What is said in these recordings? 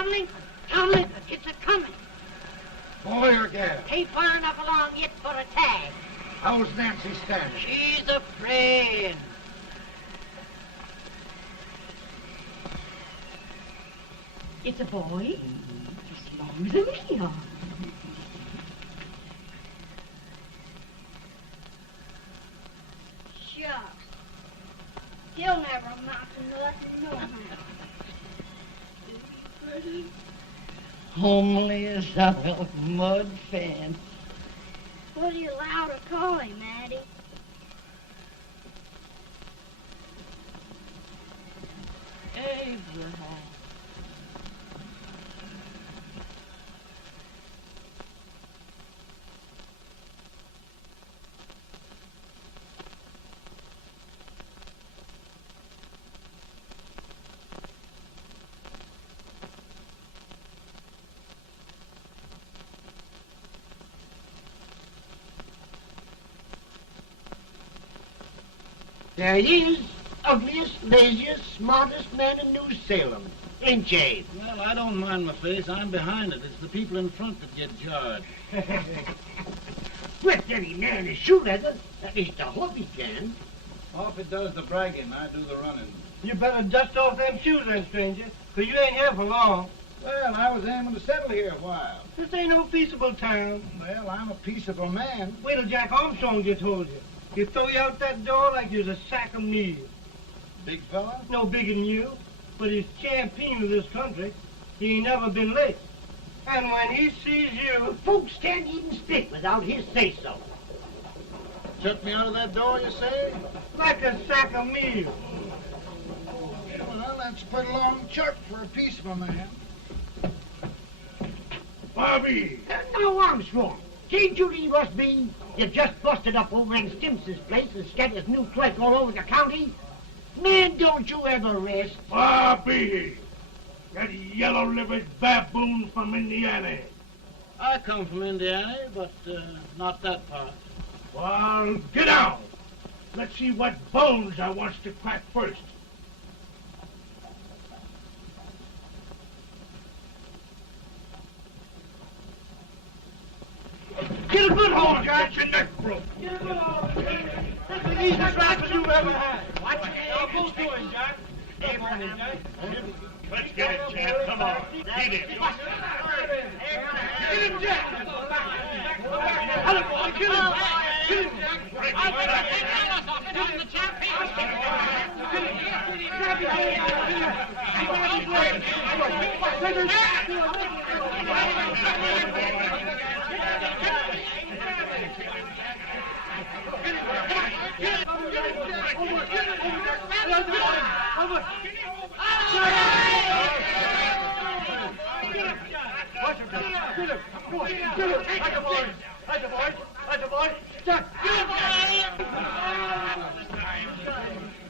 on, Lincoln. John Lincoln, it's a-coming. Boy or gal? Ain't far enough along yet for a tag. How's Nancy standing? She's afraid. It's a boy, as long as a me are. Shucks. He'll never amount to nothing, no how. Homely as a mud fence. What do you allow to call him, Addie? Abraham. There he is, ugliest, laziest, smartest man in New Salem, ain't ye? Well, I don't mind my face. I'm behind it. It's the people in front that get jarred. With any man is shoe leather, at least I hope he can. Off it does the bragging, I do the running. You better dust off them shoes then, stranger, 'cause you ain't here for long. Well, I was aiming to settle here a while. This ain't no peaceable town. Well, I'm a peaceable man. Wait till Jack Armstrong gets hold of you. He'll throw you out that door like you's a sack of meal. Big fella? No bigger than you, but he's champion of this country. He ain't never been late. And when he sees you... Folks can't even speak without his say-so. Shut me out of that door, you say? Like a sack of meal. Well, that's a pretty long chart for a peaceable man. Bobby! Now, Armstrong, can't you leave us be? You just busted up old man Stimpson's place and scattered new clerk all over the county. Man, don't you ever rest. Bobby! That yellow-livered baboon from Indiana. I come from Indiana, but not that part. Well, get out. Let's see what bones I wants to crack first. Get a good hold, Jack. Get your neck broke. Get a good hold. That's the easiest rifle you've ever had. Watch it. Now, go to him, Jack. Come on, Jack. Let's get it, Jack. Come on. Get it. Get him, Jack. Hello, boy. Kill him. Kill him, Jack. Break his back.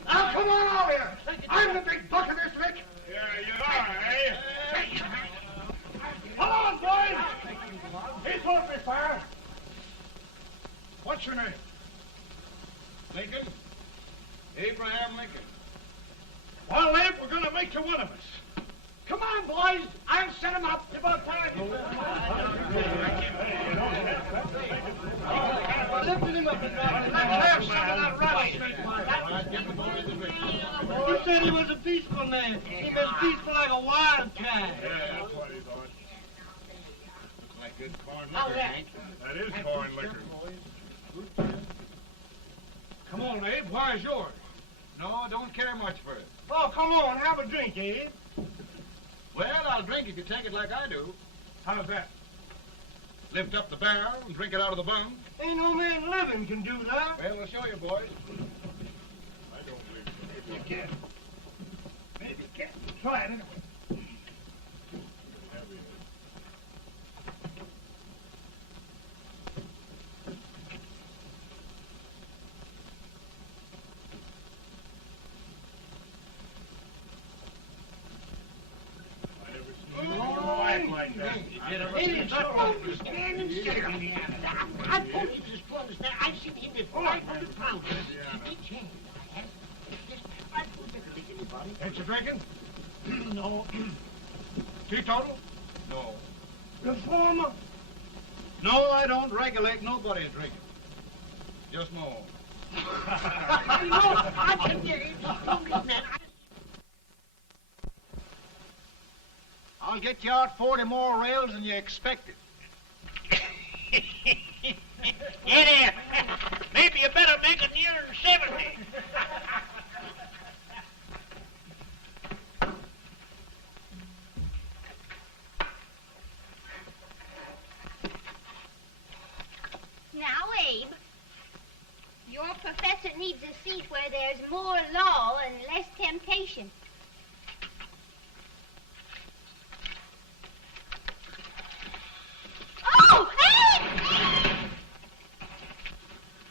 Now, come on over here. I'm the big buck of this lick. Yeah, you are, eh? Come on, boys. He's open fire. What's your name? Lincoln? Abraham Lincoln. Well, Abe, we're going to make you one of us. Come on, boys. I'll set him up. It's about time. Lifting him up and down. Let's have some of that rattlesnake. He said he was a peaceful man. He was peaceful like a wildcat. Yeah, that's what he thought. Looks like good corn How's liquor, that? Hank. That is corn liquor. Come on, Abe. Where's yours? No, don't care much for it. Oh, come on. Have a drink, Abe. Well, I'll drink if you take it like I do. How's that? Lift up the barrel and drink it out of the bung. Ain't no man living can do that. Well, we'll show you, boys. I don't believe so. Maybe you can. Maybe you can. Try it anyway. Like that. I told you to destroy this man. I've seen him with 500 pounds. Ain't you drinking? No. Teetotal? No. Reformer? No, I don't regulate nobody drinking. Just my own. I can get it. Man. I'll get you out 40 more rails than you expected. Get in. Maybe you better make it nearer 70. Now, Abe, your professor needs a seat where there's more law and less temptation. Oh, Abe!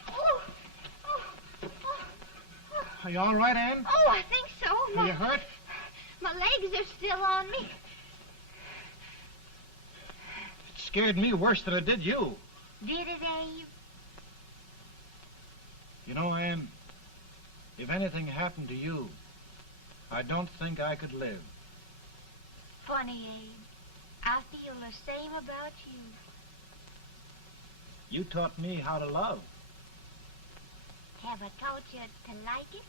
Oh, oh, oh, oh. Are you all right, Ann? Oh, I think so. Are you hurt? My legs are still on me. It scared me worse than it did you. Did it, Abe? You know, Ann, if anything happened to you, I don't think I could live. Funny, Abe. I feel the same about you. You taught me how to love. Have I taught you to like it?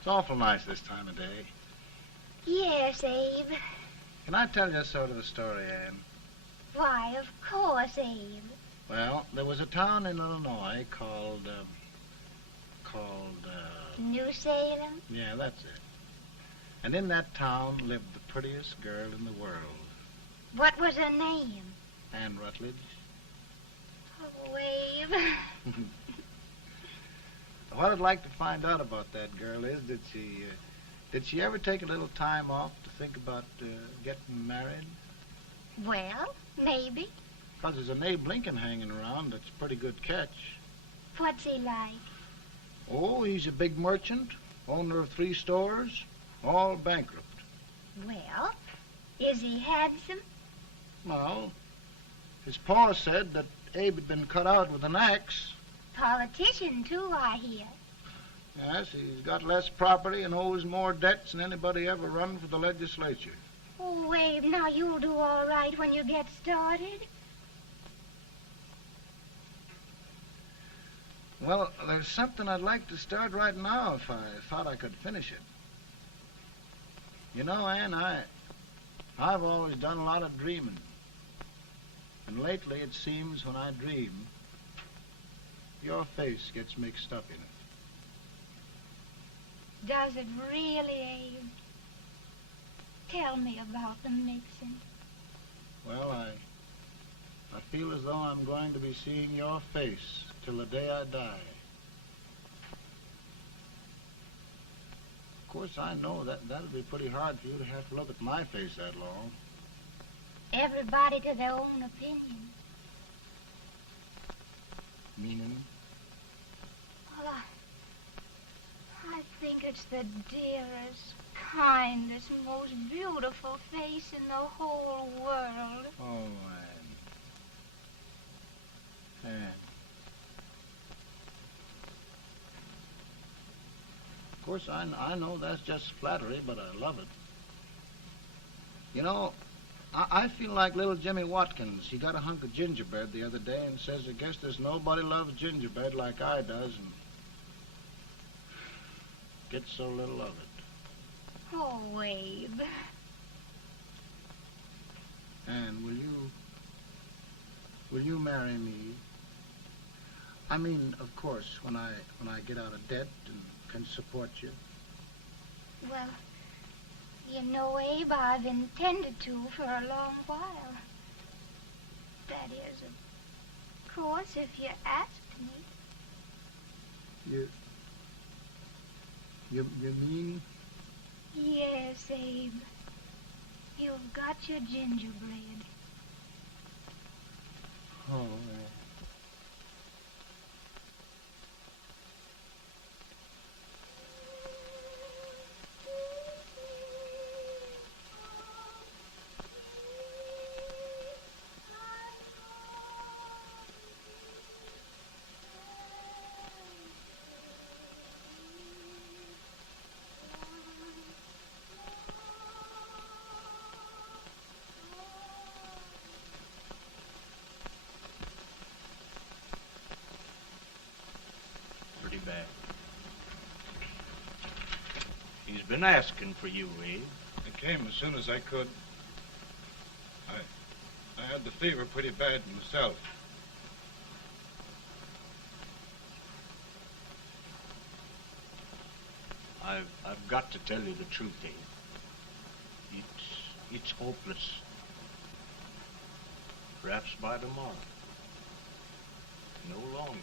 It's awful nice this time of day. Yes, Abe. Can I tell you sort of a story, Ann? Why, of course, Abe. Well, there was a town in Illinois called, New Salem? yeah, that's it. And in that town lived the prettiest girl in the world, What was her name? Ann Rutledge. Oh, Abe. What I'd like to find out about that girl is, did she ever take a little time off to think about getting married? Well, maybe. 'Cause there's an Abe Lincoln hanging around that's a pretty good catch. What's he like? Oh, he's a big merchant, owner of 3 stores, all bankrupt. Well, is he handsome? Well, his pa said that Abe had been cut out with an axe. Politician, too, I hear. Yes, he's got less property and owes more debts than anybody ever run for the legislature. Oh, Abe, now you'll do all right when you get started. Well, there's something I'd like to start right now if I thought I could finish it. You know, Ann, I've always done a lot of dreaming. And lately it seems when I dream, your face gets mixed up in it. Does it really, Abe? Tell me about the mixing. Well, I feel as though I'm going to be seeing your face till the day I die. Of course, I know that'd be pretty hard for you to have to look at my face that long. Everybody to their own opinion. Meaning? Well, I think it's the dearest, kindest, most beautiful face in the whole world. Oh, Ann. Of course, I know that's just flattery, but I love it. You know, I feel like little Jimmy Watkins. He got a hunk of gingerbread the other day and says, I guess there's nobody loves gingerbread like I does, and gets so little of it. Oh, Abe. And will you marry me? I mean, of course, when I get out of debt and can support you. Well, you know, Abe, I've intended to for a long while. That is, of course, if you asked me. You mean? Yes, Abe. You've got your gingerbread. Oh, Pretty bad. He's been asking for you, Abe. I came as soon as I could. I had the fever pretty bad myself. I've got to tell you the truth, Abe. It's hopeless. Perhaps by tomorrow. No longer, Abe.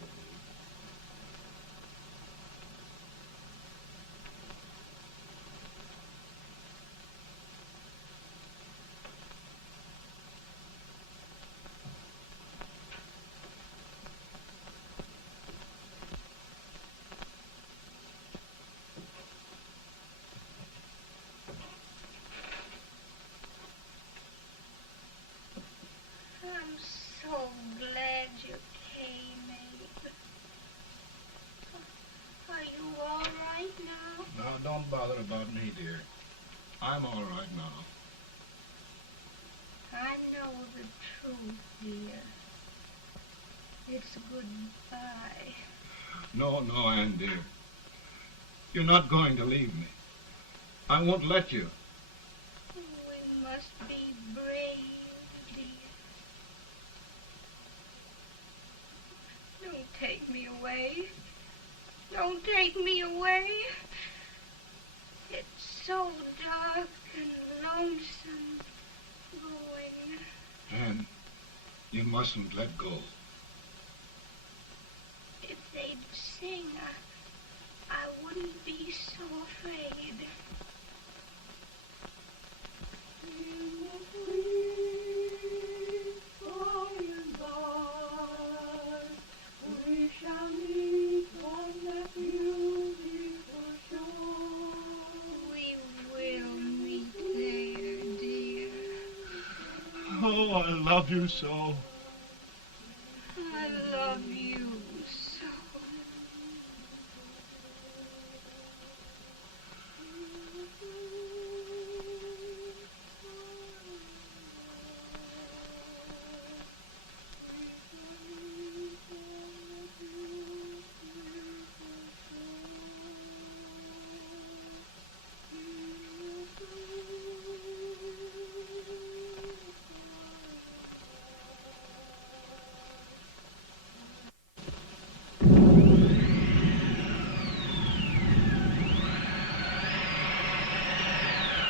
I'm so glad you came, Abe. Are you all right now? Now, don't bother about me, dear. I'm all right now. I know the truth, dear. It's goodbye. No, Ann, dear. You're not going to leave me. I won't let you. We must be brave, dear. Don't take me away. Don't take me away. It's so dark and lonesome going. Ann, you mustn't let go. If they'd sing, I wouldn't be so afraid. We shall meet on that beautiful shore. We will meet there, dear. Oh, I love you so. I love you so.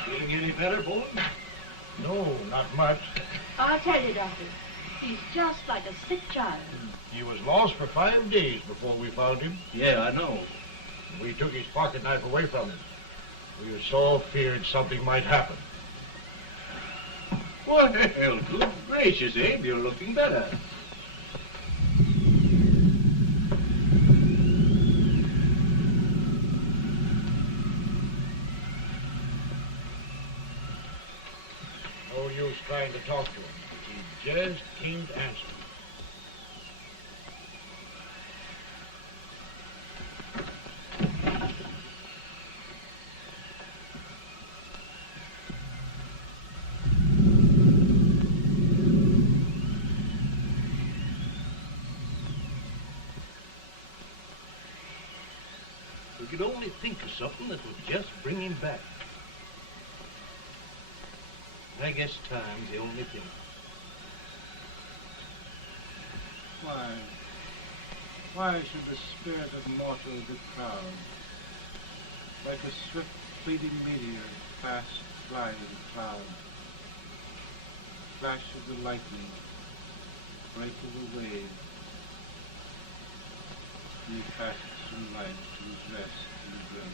Feeling any better, boy? No, not much. I'll tell you, Doctor, he's just like a sick child. He was lost for 5 days before we found him. Yeah, I know. We took his pocket knife away from him. We were so feared something might happen. Well, good gracious, Abe, you're looking better. No use trying to talk to him. He just can't answer. We could only think of something that would just bring him back. I guess time's the only thing. Why should the spirit of mortal be proud? Like a swift fleeting meteor, fast flying cloud. Flash of the lightning, break of the wave. Ye fast some light to dress and bring.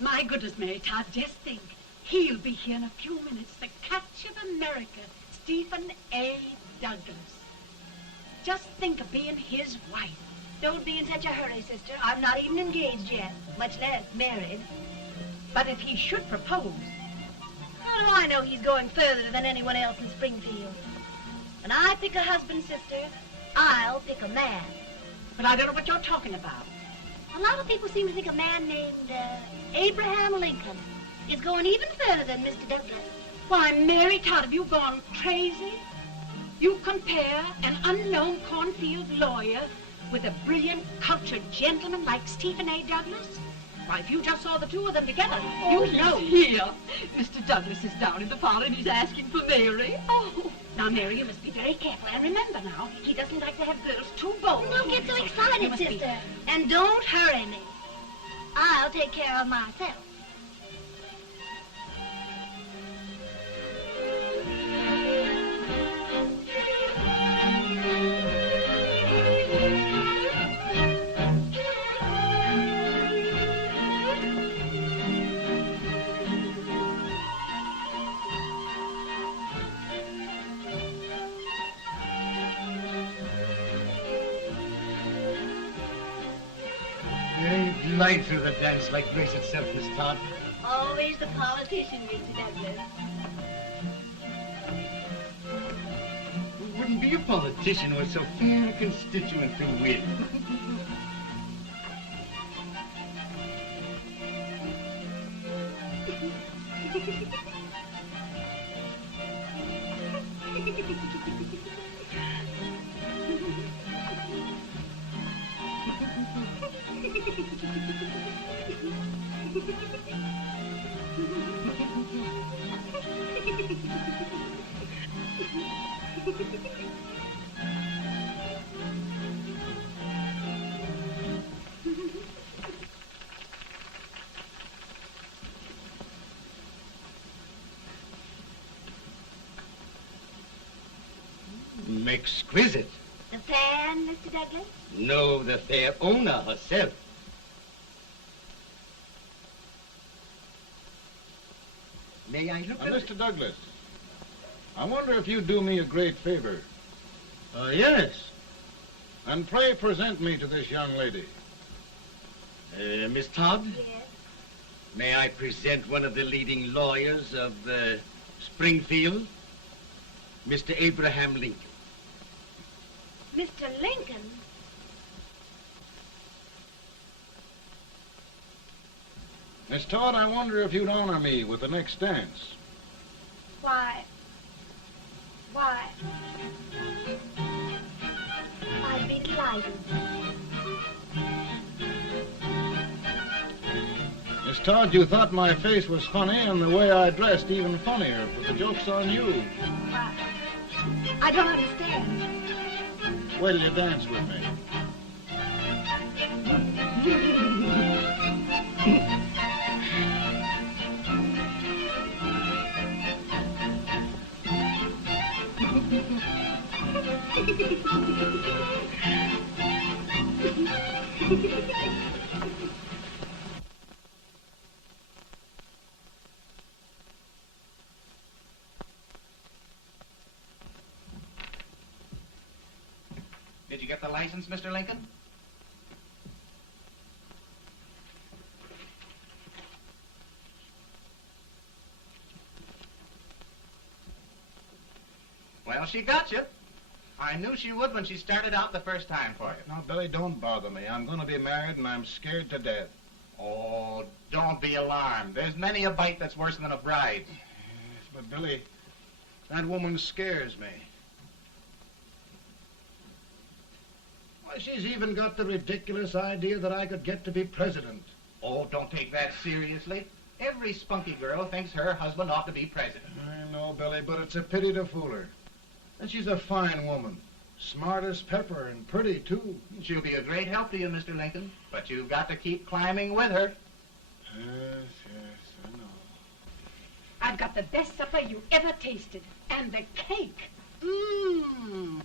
My goodness, Mary Todd, just think. He'll be here in a few minutes. The catch of America, Stephen A. Douglas. Just think of being his wife. Don't be in such a hurry, sister. I'm not even engaged yet, much less married. But if he should propose... How do I know he's going further than anyone else in Springfield? When I pick a husband, sister, I'll pick a man. But I don't know what you're talking about. A lot of people seem to think a man named Abraham Lincoln is going even further than Mr. Douglas. Why, Mary Todd, have you gone crazy? You compare an unknown cornfield lawyer with a brilliant, cultured gentleman like Stephen A. Douglas? Why, if you just saw the two of them together, you'd know. Here. Mr. Douglas is down in the parlor and he's asking for Mary. Oh. Now, Mary, you must be very careful. And remember now, he doesn't like to have girls too bold. Don't get so excited, sister. And don't hurry me. I'll take care of myself. Glide through the dance like grace itself, Miss Todd. Always the politician, Mr. Douglas. We wouldn't be a politician with so fair a constituent to win. exquisite. The fan, Mr. Douglas? No, the fair owner herself. May I look at Mr. Douglas, I wonder if you'd do me a great favor. Yes. And pray present me to this young lady. Miss Todd? Yes. May I present one of the leading lawyers of Springfield, Mr. Abraham Lincoln. Mr. Lincoln? Miss Todd, I wonder if you'd honor me with the next dance. Why, I'd be delighted. Miss Todd, you thought my face was funny and the way I dressed even funnier, but the joke's on you. I don't understand. Wait till you dance with me. Did you get the license, Mr. Lincoln? Well, she got you. I knew she would when she started out the first time for you. Now, Billy, don't bother me. I'm going to be married and I'm scared to death. Oh, don't be alarmed. There's many a bite that's worse than a bride. Yes, but Billy, that woman scares me. Why, she's even got the ridiculous idea that I could get to be president. Oh, don't take that seriously. Every spunky girl thinks her husband ought to be president. I know, Billy, but it's a pity to fool her. And she's a fine woman. Smart as pepper and pretty, too. She'll be a great help to you, Mr. Lincoln. But you've got to keep climbing with her. Yes, I know. I've got the best supper you ever tasted. And the cake. Mmm.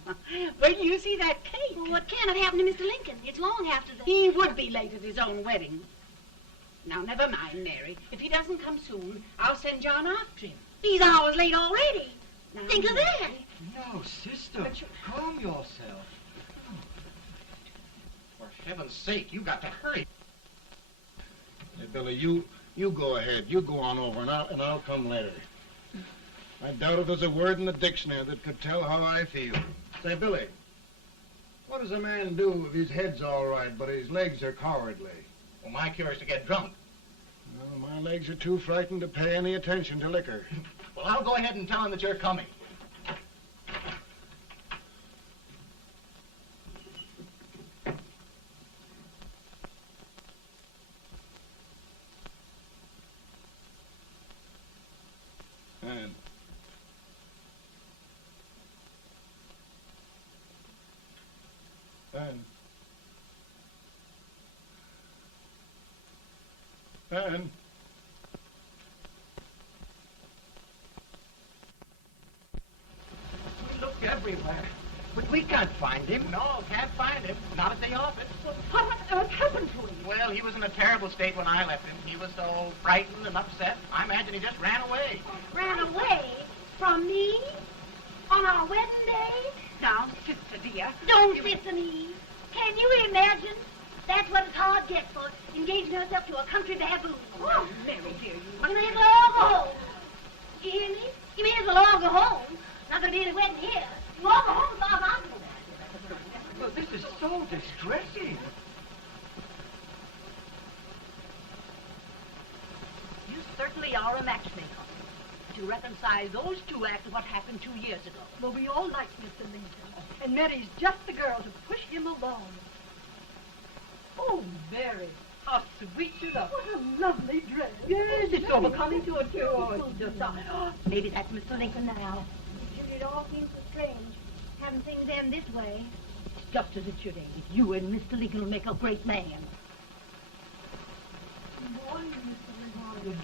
Wait till you see that cake. Well, what can have happened to Mr. Lincoln? It's long after the... He would be late at his own wedding. Now, never mind, Mary. If he doesn't come soon, I'll send John after him. He's hours late already. Now, Think of that. No, sister. Calm yourself. For heaven's sake, you got to hurry. Hey, Billy, you go ahead. You go on over, and I'll come later. I doubt if there's a word in the dictionary that could tell how I feel. Say, Billy, what does a man do if his head's all right, but his legs are cowardly? Well, my cure is to get drunk. Well, my legs are too frightened to pay any attention to liquor. Well, I'll go ahead and tell him that you're coming. Ann. We looked everywhere, but we can't find him. No, can't find him. Not at the office. Well, what on earth happened to him? Well, he was in a terrible state when I left him. He was so frightened and upset. I imagine he just ran away. Ran away from me? On our wedding day? Now, sister dear. Don't listen, Eve. Can you imagine? That's what his heart gets for engaging herself to a country baboon. Oh, Mary, dear, You may as well all go home. You hear me? You may as well all go home. Not gonna be any wedding here. You all go home as far as I'm concerned. Well, this is so distressing. You certainly are a matchmaker. To reconcile those two after what happened 2 years ago. Well, we all like Mr. Lincoln. And Mary's just the girl to push him along. Oh, Mary, how sweet you look. What a lovely dress. Yes, it's so becoming to it, too. Oh, it's just Maybe that's Mr. Lincoln now. It all seems so strange. Having things end this way. just as it should end. You and Mr. Lincoln will make a great man. Good morning, Mr. Lincoln.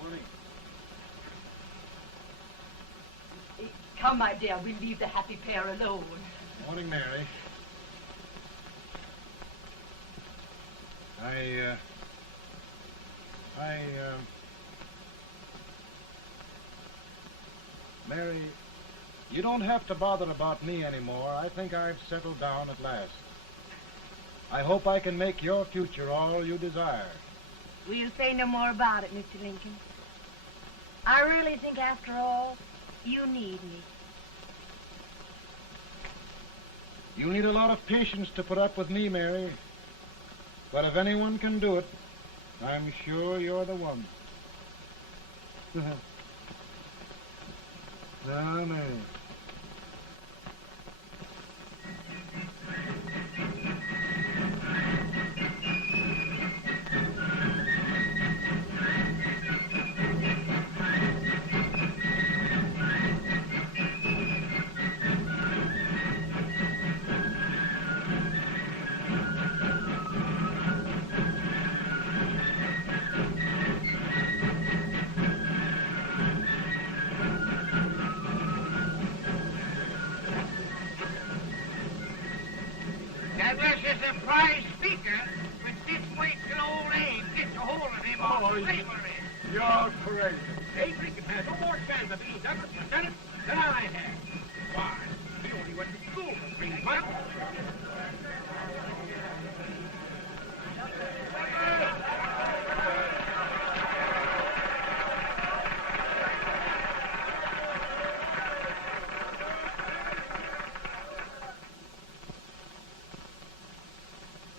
Morning. Come, my dear, we'll leave the happy pair alone. Morning, Mary. Mary, you don't have to bother about me anymore. I think I've settled down at last. I hope I can make your future all you desire. We'll say no more about it, Mr. Lincoln. I really think, after all, you need me. You need a lot of patience to put up with me, Mary. But if anyone can do it, I'm sure you're the one. Mary. Douglas is a prize speaker, but just wait till old Abe gets a hold of him on slavery. You're crazy. Abe Lincoln has no more chance of being Douglas Lieutenant than I have. Why, he only went to school for 3 months.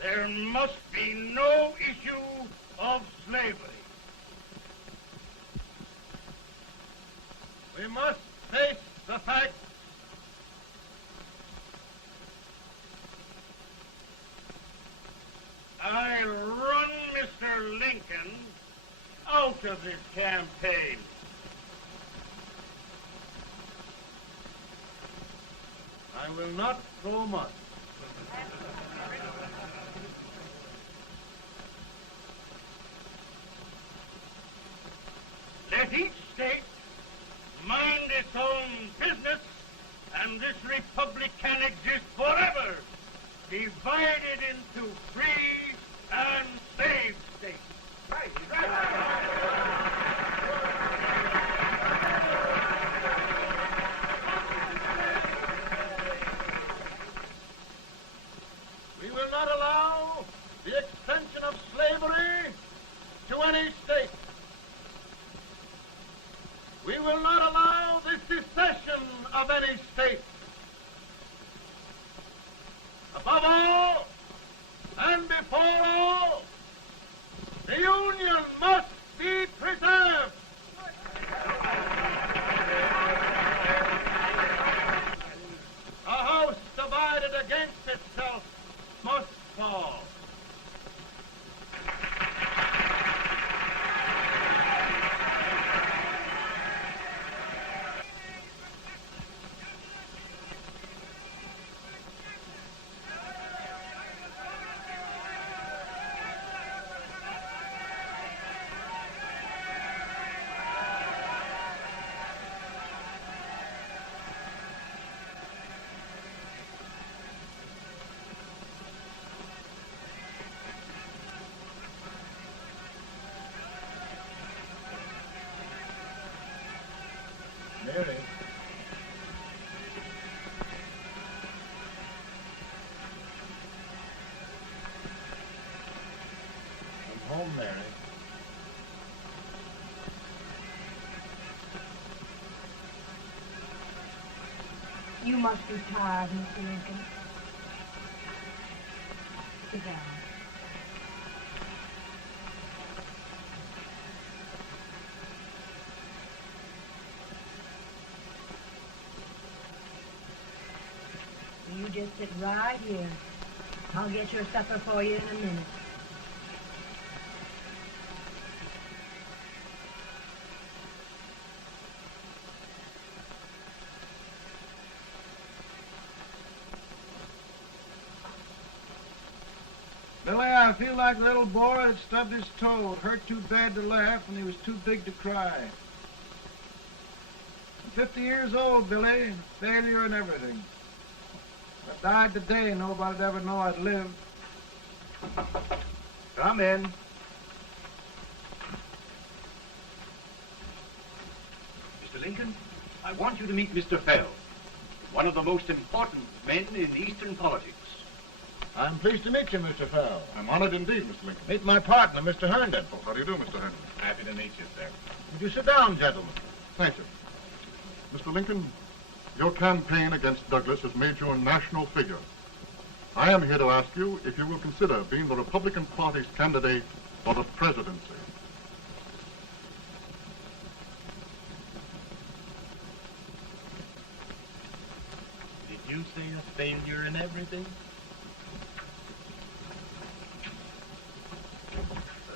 There must be no issue of slavery. We must face the fact I run Mr. Lincoln out of this campaign. I will not throw mud. Let each state mind its own business, and this republic can exist forever, divided into free and slave states. Right, right. We will not allow the extension of slavery to any state. We will not allow the secession of any state. Above all, and before all, the Union must be preserved. A house divided against itself must fall. Mary. I'm home, Mary. You must be tired, Mr. Lincoln. Sit down. You just sit right here. I'll get your supper for you in a minute. Billy, I feel like a little boy that stubbed his toe. It hurt too bad to laugh, and he was too big to cry. I 50 years old, Billy. Failure and everything. If I died today, nobody'd ever know I'd lived. Come in. Mr. Lincoln, I want you to meet Mr. Fell, one of the most important men in Eastern politics. I'm pleased to meet you, Mr. Fell. I'm honored indeed, Mr. Lincoln. Meet my partner, Mr. Herndon. Oh, how do you do, Mr. Herndon? Happy to meet you, sir. Would you sit down, gentlemen? Thank you. Mr. Lincoln, your campaign against Douglas has made you a national figure. I am here to ask you if you will consider being the Republican Party's candidate for the presidency. Did you say a failure in everything?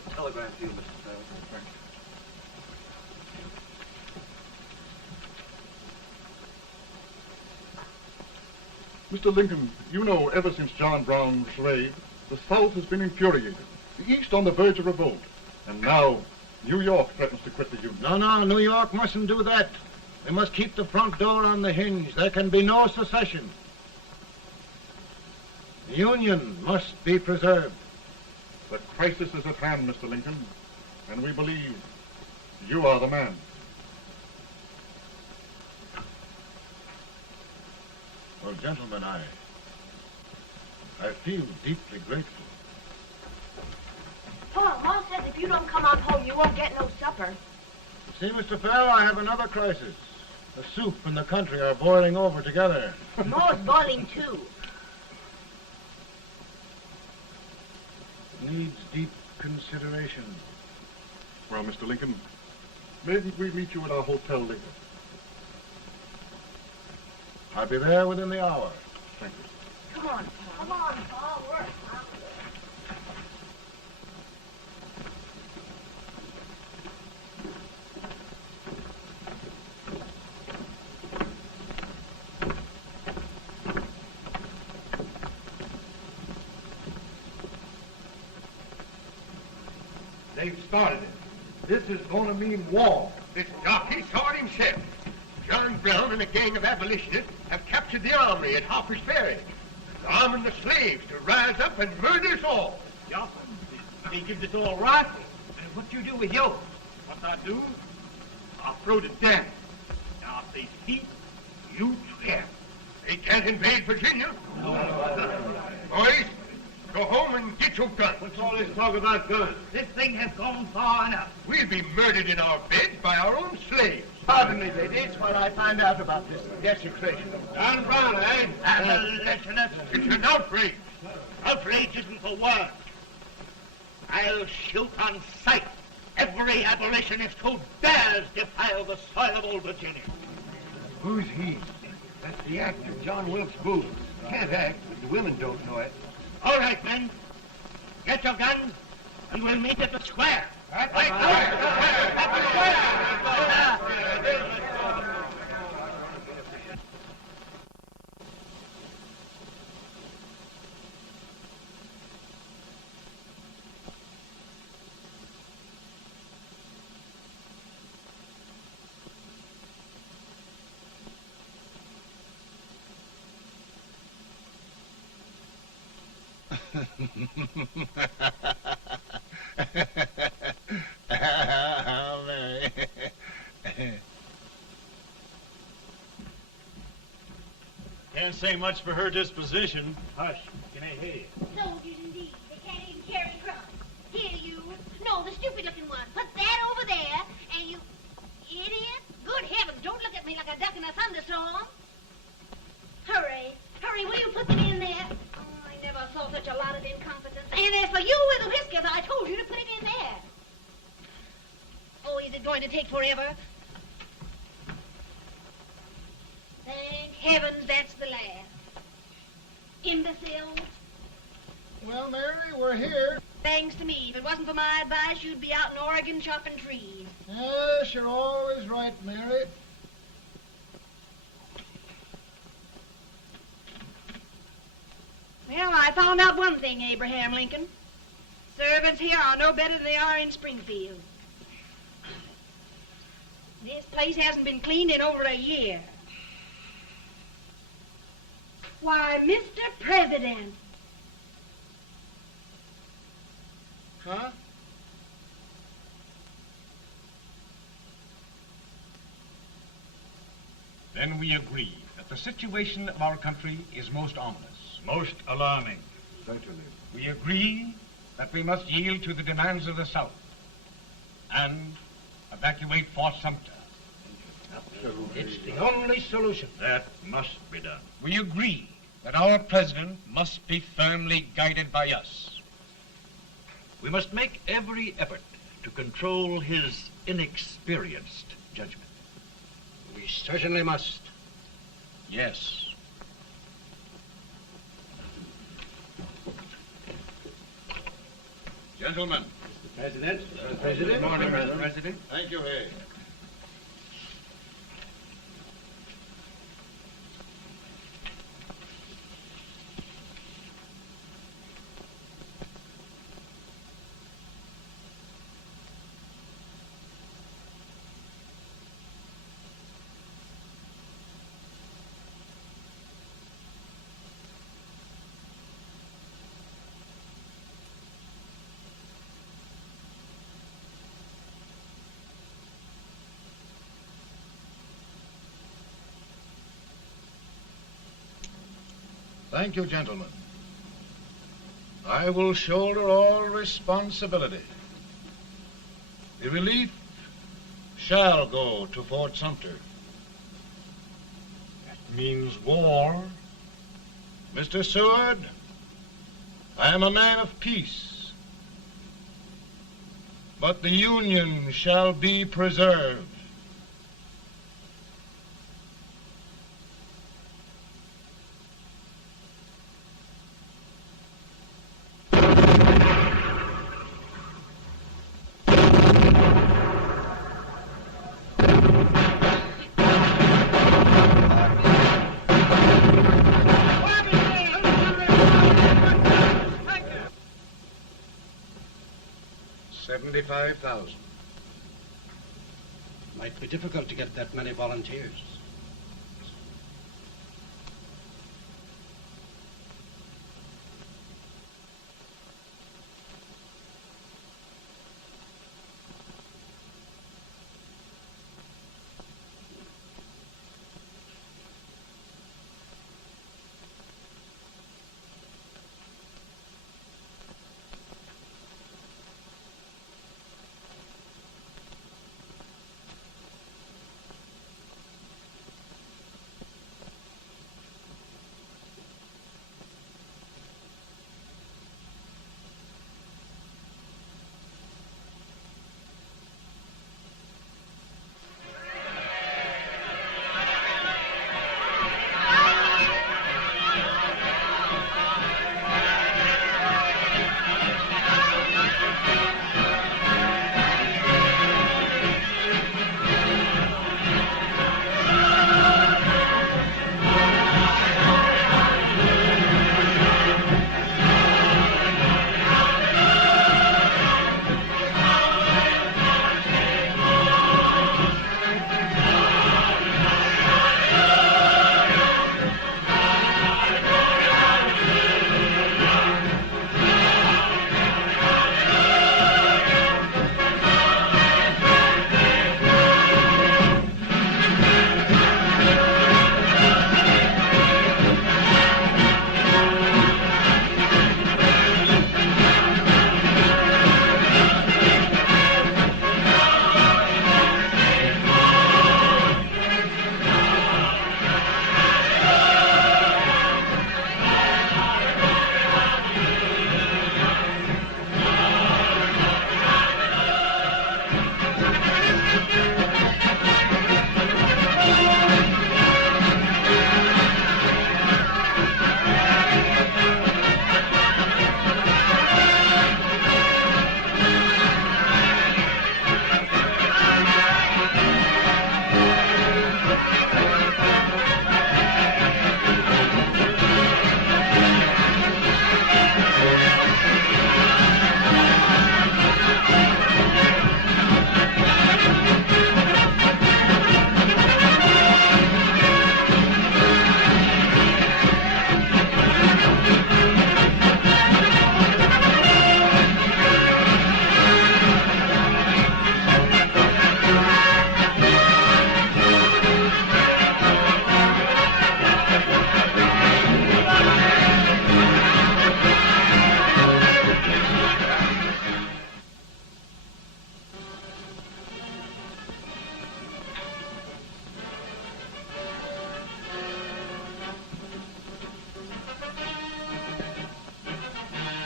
A telegram to you, Mr. Fell. Thank you. Mr. Lincoln, you know ever since John Brown slaved, the South has been infuriated, the East on the verge of revolt, and now New York threatens to quit the Union. No, New York mustn't do that. They must keep the front door on the hinge. There can be no secession. The Union must be preserved. The crisis is at hand, Mr. Lincoln, and we believe you are the man. Well, gentlemen, I feel deeply grateful. Pa, Ma says if you don't come on home, you won't get no supper. See, Mr. Fell, I have another crisis. The soup and the country are boiling over together. Ma's boiling too. Needs deep consideration. Well, Mr. Lincoln, maybe we meet you at our hotel later. I'll be there within the hour. Thank you. Come on, Pa. Come on, Pa. Work. They've started it. This is going to mean war. This jockey saw it himself. John Brown and a gang of abolitionists have captured the armory at Harper's Ferry. They're arming the slaves to rise up and murder us all. Yeah, they give us all rifles. And what you do with yours? What I do? I'll throw the damn. Now, if they speak, you swear. They can't invade Virginia. Boys, go home and get your guns. What's all this talk about guns? This thing has gone far enough. We'll be murdered in our beds by our own slaves. Pardon me, ladies, while I find out about this desecration. John Brown, eh? Abolitionists. It's an outrage. Outrage isn't the word. I'll shoot on sight every abolitionist who dares defile the soil of old Virginia. Who's he? That's the actor, John Wilkes Booth. Can't act, but the women don't know it. All right, men. Get your guns, and we'll meet at the square. At the square! Mary. Can't say much for her disposition. Hush, can I hear you? Soldiers indeed. They can't even carry crumbs. Here, you. No, the stupid-looking one. Put that over there, and you... Idiot. Good heavens, don't look at me like a duck in a thunderstorm. Hurry. Hurry, will you put them in there? Oh, I never saw such a lot of incompetence. And as for you with the whiskers, I told you to put it in there. Oh, is it going to take forever? Thank heavens that's the last. Imbeciles. Well, Mary, we're here. Thanks to me. If it wasn't for my advice, you'd be out in Oregon chopping trees. Yes, you're always right, Mary. Well, I found out one thing, Abraham Lincoln. Servants here are no better than they are in Springfield. This place hasn't been cleaned in over a year. Why, Mr. President. Huh? Then we agree that the situation of our country is most ominous. Most alarming. Certainly. We agree that we must yield to the demands of the South and evacuate Fort Sumter. It's the only solution. That must be done. We agree that our president must be firmly guided by us. We must make every effort to control his inexperienced judgment. We certainly must. Yes. Gentlemen. Mr. President. President. Good morning, President. President. Thank you, Hay. Thank you, gentlemen. I will shoulder all responsibility. The relief shall go to Fort Sumter. That means war. Mr. Seward, I am a man of peace, but the Union shall be preserved. $75,000. Might be difficult to get that many volunteers.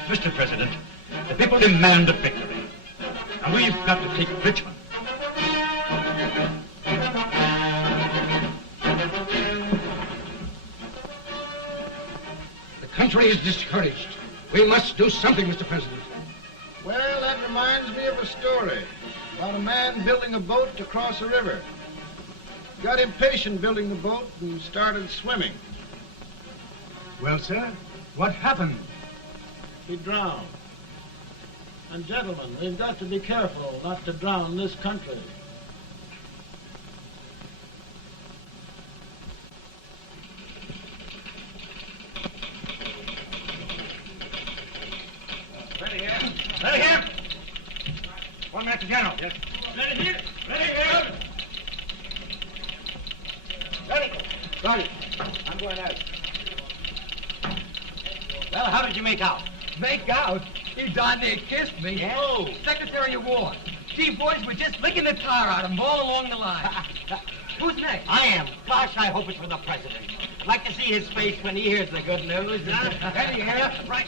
Mr. President, the people demand a victory. And we've got to take Richmond. The country is discouraged. We must do something, Mr. President. Well, that reminds me of a story about a man building a boat to cross a river. Got impatient building the boat and started swimming. Well, sir, what happened? He drowned. And gentlemen, we've got to be careful not to drown this country. Ready here. Ready here. One minute to General. Yes. Ready here. Ready here. Ready. Sergeant, I'm going out. well, how did you make out? Make out? He darn near kissed me. Yeah? Oh, Secretary of War. Gee, boys, we're just licking the tar out of him all along the line. Who's next? I am. Gosh, I hope it's for the President. I'd like to see his face when he hears the good news. Ready here. Right.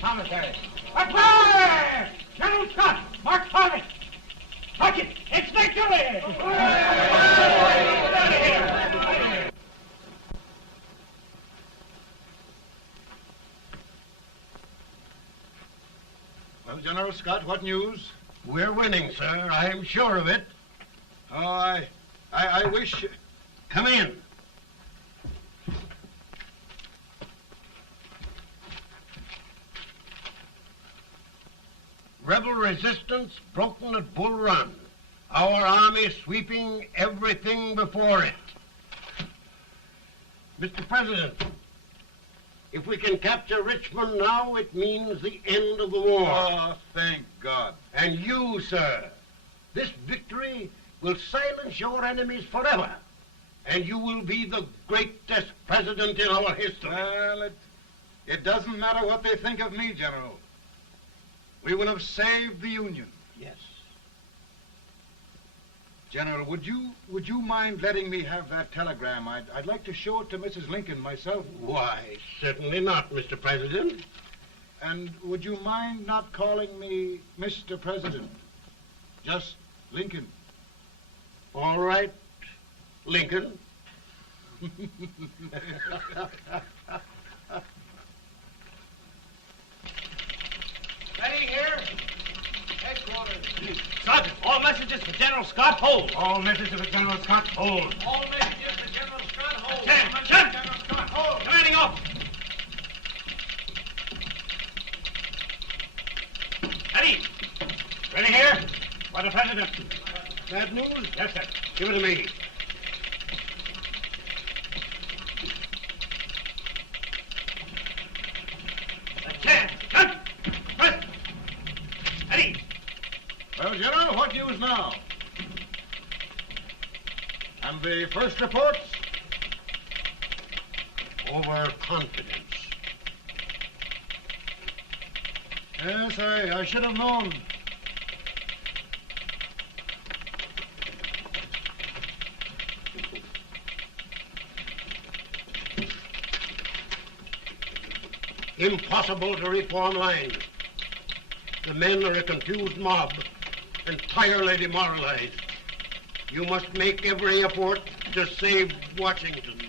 Commissary. Fire! General Scott, mark target. Touch it. It's victory! Out of here. Well, General Scott, what news? We're winning, sir. I am sure of it. Oh, I wish... Come in. Rebel resistance broken at Bull Run. Our army sweeping everything before it. Mr. President, if we can capture Richmond now, it means the end of the war. Oh, thank God. And you, sir, this victory will silence your enemies forever. And you will be the greatest president in our history. Well, it doesn't matter what they think of me, General. We will have saved the Union. Yes. General, would you mind letting me have that telegram? I'd like to show it to Mrs. Lincoln myself. Why, certainly not, Mr. President. And would you mind not calling me Mr. President? Just Lincoln. All right, Lincoln. Ready here. Headquarters. Sergeant, all messages for General Scott, hold. All messages for General Scott, hold. All messages for General Scott, hold. General Scott, hold. Commanding off. Ready. Ready here. For the President. Bad news? Yes, sir. Give it to me. Well, General, what news now? And the first reports? Overconfidence. Yes, I should have known. Impossible to reform lines. The men are a confused mob, entirely demoralized. You must make every effort to save Washington.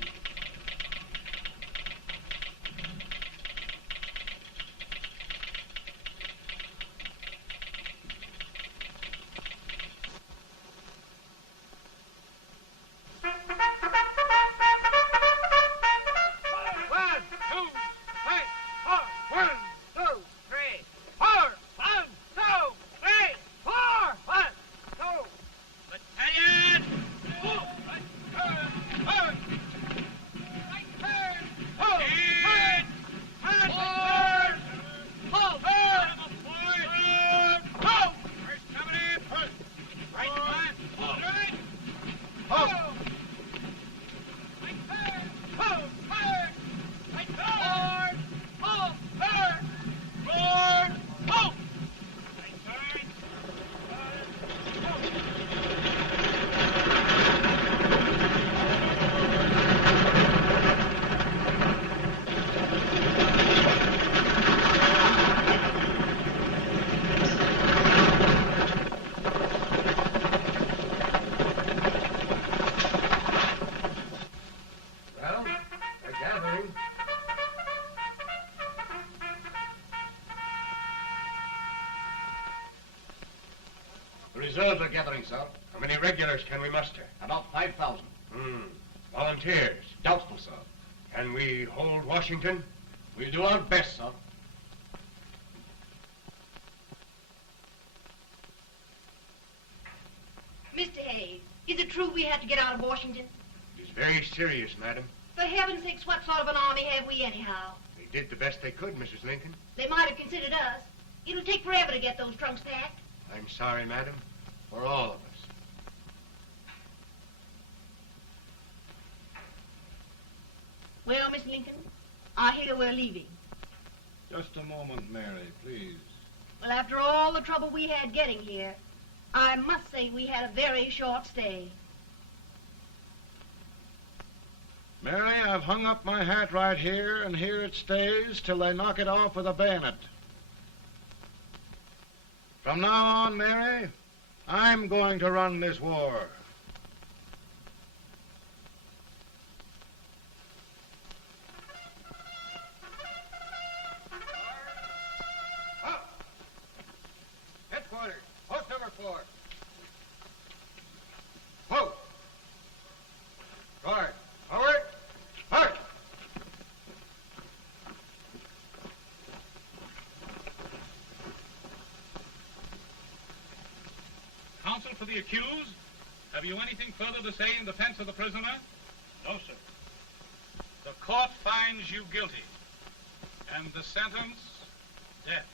reserves are gathering, sir. How many regulars can we muster? About 5,000. Volunteers? Doubtful, sir. Can we hold Washington? We'll do our best, sir. Mr. Hayes, is it true we have to get out of Washington? It is very serious, madam. For heaven's sakes, what sort of an army have we anyhow? They did the best they could, Mrs. Lincoln. They might have considered us. It'll take forever to get those trunks packed. I'm sorry, madam, for all of us. Well, Miss Lincoln, I hear we're leaving. Just a moment, Mary, please. Well, after all the trouble we had getting here, I must say we had a very short stay. Mary, I've hung up my hat right here, and here it stays till they knock it off with a bayonet. From now on, Mary, I'm going to run this war. Headquarters, post number 4. Whoa! Guard, forward, march! Counsel for the accused, have you anything further to say in defense of the prisoner? No, sir. The court finds you guilty, and the sentence, death.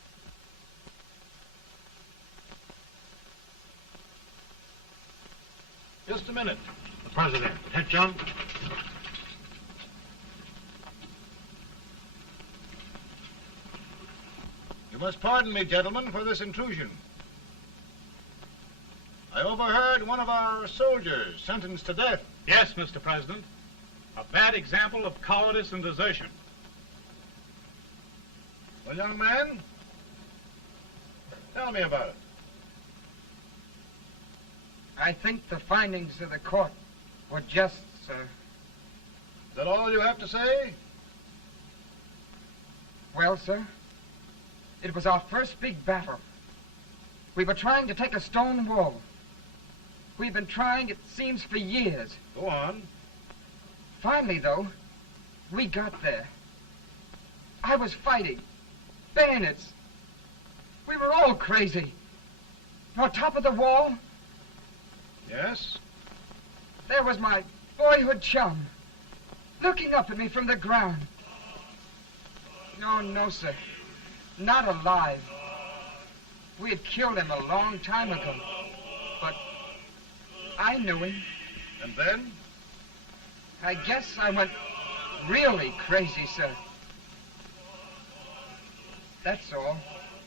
Just a minute. The President. Attention. You must pardon me, gentlemen, for this intrusion. I overheard one of our soldiers sentenced to death. Yes, Mr. President. A bad example of cowardice and desertion. Well, young man, tell me about it. I think the findings of the court were just, sir. Is that all you have to say? Well, sir, it was our first big battle. We were trying to take a stone wall. We've been trying, it seems, for years. Go on. Finally, though, we got there. I was fighting. Bayonets. We were all crazy. On top of the wall, Yes? there was my boyhood chum, looking up at me from the ground. No, sir. Not alive. We had killed him a long time ago. But I knew him. And then? I guess I went really crazy, sir. That's all.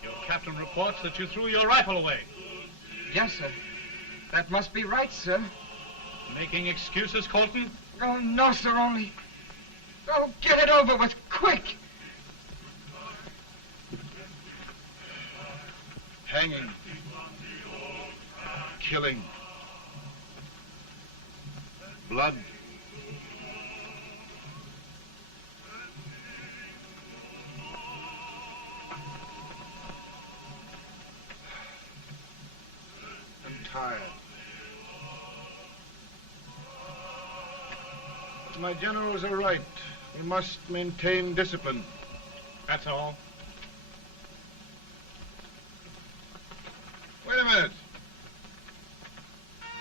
Your captain reports that you threw your rifle away. Yes, sir. That must be right, sir. Making excuses, Colton? Oh, no, sir, only... Oh, get it over with, quick! Hanging. Killing. Blood. I'm tired. But my generals are right. We must maintain discipline. That's all. Wait a minute.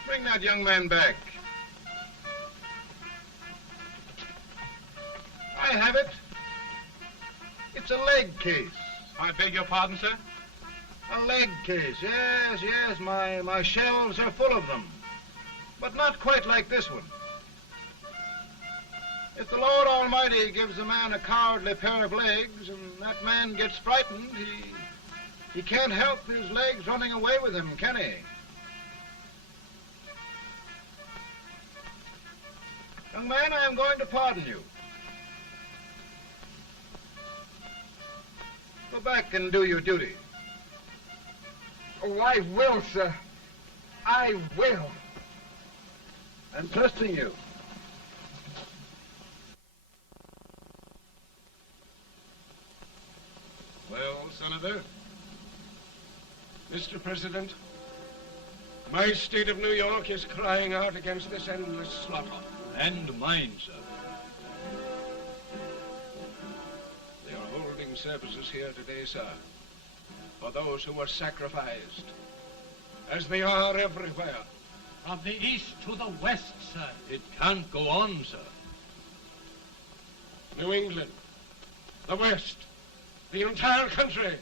Bring that young man back. I have it. It's a leg case. I beg your pardon, sir? A leg case, yes. My shelves are full of them. But not quite like this one. If the Lord Almighty gives a man a cowardly pair of legs and that man gets frightened, he can't help his legs running away with him, can he? Young man, I am going to pardon you. Go back and do your duty. Oh, I will, sir. I will. I'm trusting you. Well, Senator? Mr. President, My state of New York is crying out against this endless slaughter. And mine, sir. They are holding services here today, sir, for those who were sacrificed, as they are everywhere. From the east to the west, sir. It can't go on, sir. New England, the West, the entire country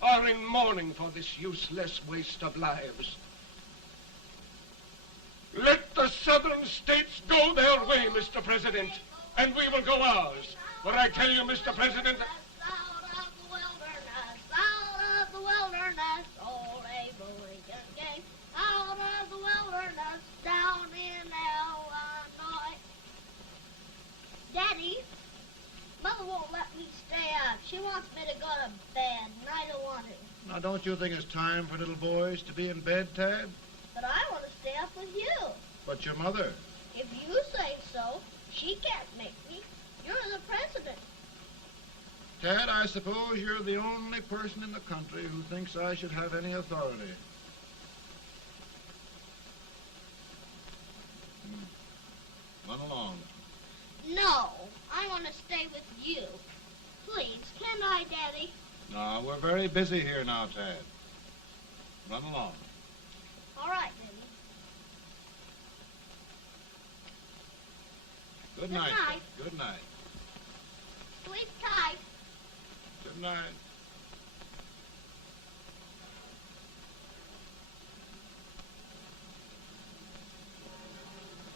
are in mourning for this useless waste of lives. Let the southern states go their way, Mr. President, and we will go ours. For I tell you, Mr. President, Out of the wilderness, old Abraham Lincoln came. Out of the wilderness, down in Illinois. Daddy, Mother won't let me stay up. She wants me to go to bed, and I don't want to. Now, don't you think it's time for little boys to be in bed, Tad? But I want to stay up with you. But your mother. If you say so, she can't make me. You're the president. Tad, I suppose you're the only person in the country who thinks I should have any authority. Run along. No, I want to stay with you. Please, can I, Daddy? No, we're very busy here now, Tad. Run along. All right, Daddy. Good night. Good night. Good night. Sleep tight. Good night.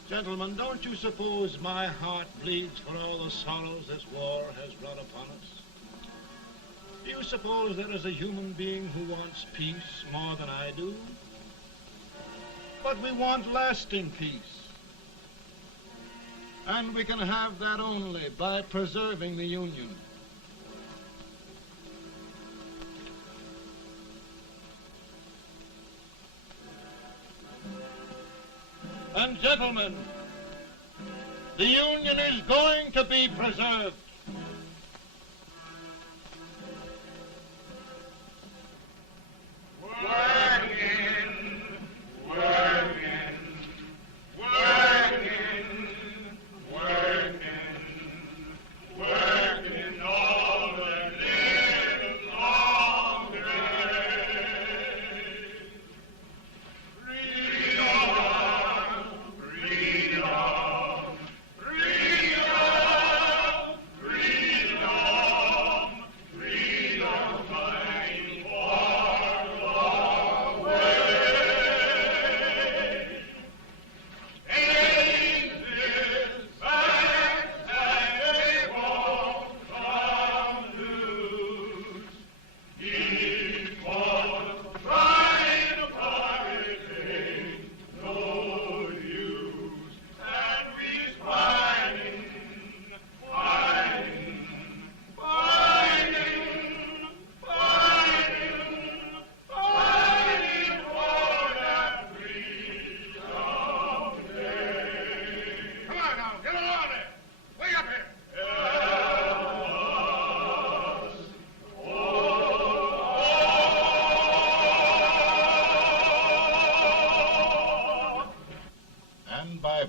Gentlemen, don't you suppose my heart bleeds for all the sorrows this war has brought upon us? Do you suppose there is a human being who wants peace more than I do? But we want lasting peace. And we can have that only by preserving the Union. And gentlemen, the Union is going to be preserved.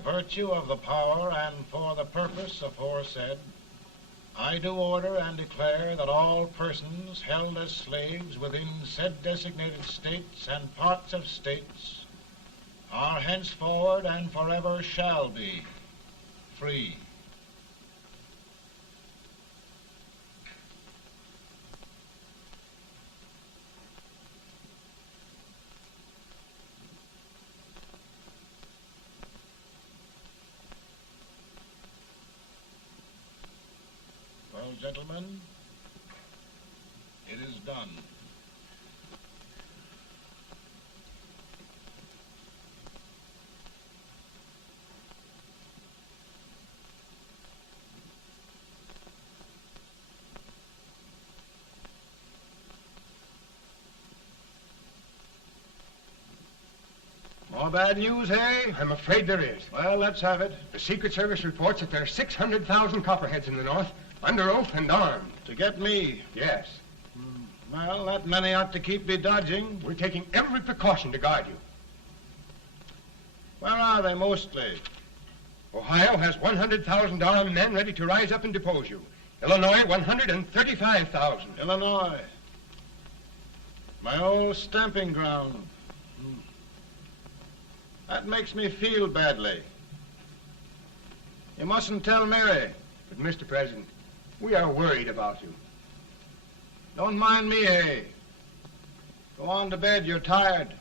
Virtue of the power and for the purpose aforesaid, I do order and declare that all persons held as slaves within said designated states and parts of states are henceforward and forever shall be free. Well, gentlemen, it is done. More bad news, hey? I'm afraid there is. Well, let's have it. The Secret Service reports that there are 600,000 copperheads in the North, under oath and armed. To get me? Yes. Well, that many ought to keep me dodging. We're taking every precaution to guard you. Where are they mostly? Ohio has 100,000 armed men ready to rise up and depose you. Illinois, 135,000. Illinois. My old stamping ground. That makes me feel badly. You mustn't tell Mary. But, Mr. President, we are worried about you. Don't mind me, Hay. Go on to bed. You're tired.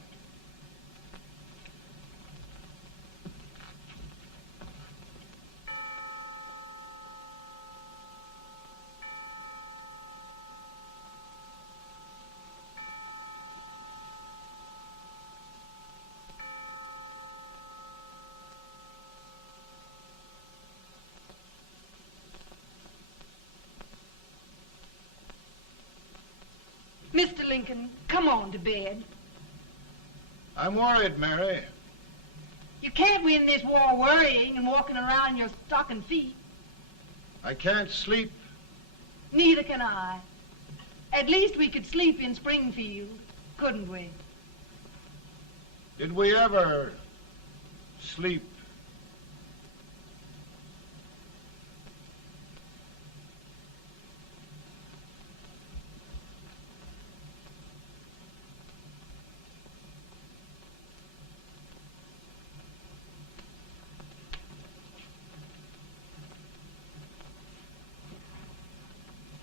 Mr. Lincoln, come on to bed. I'm worried, Mary. You can't win this war worrying and walking around in your stocking feet. I can't sleep. Neither can I. At least we could sleep in Springfield, couldn't we? Did we ever sleep?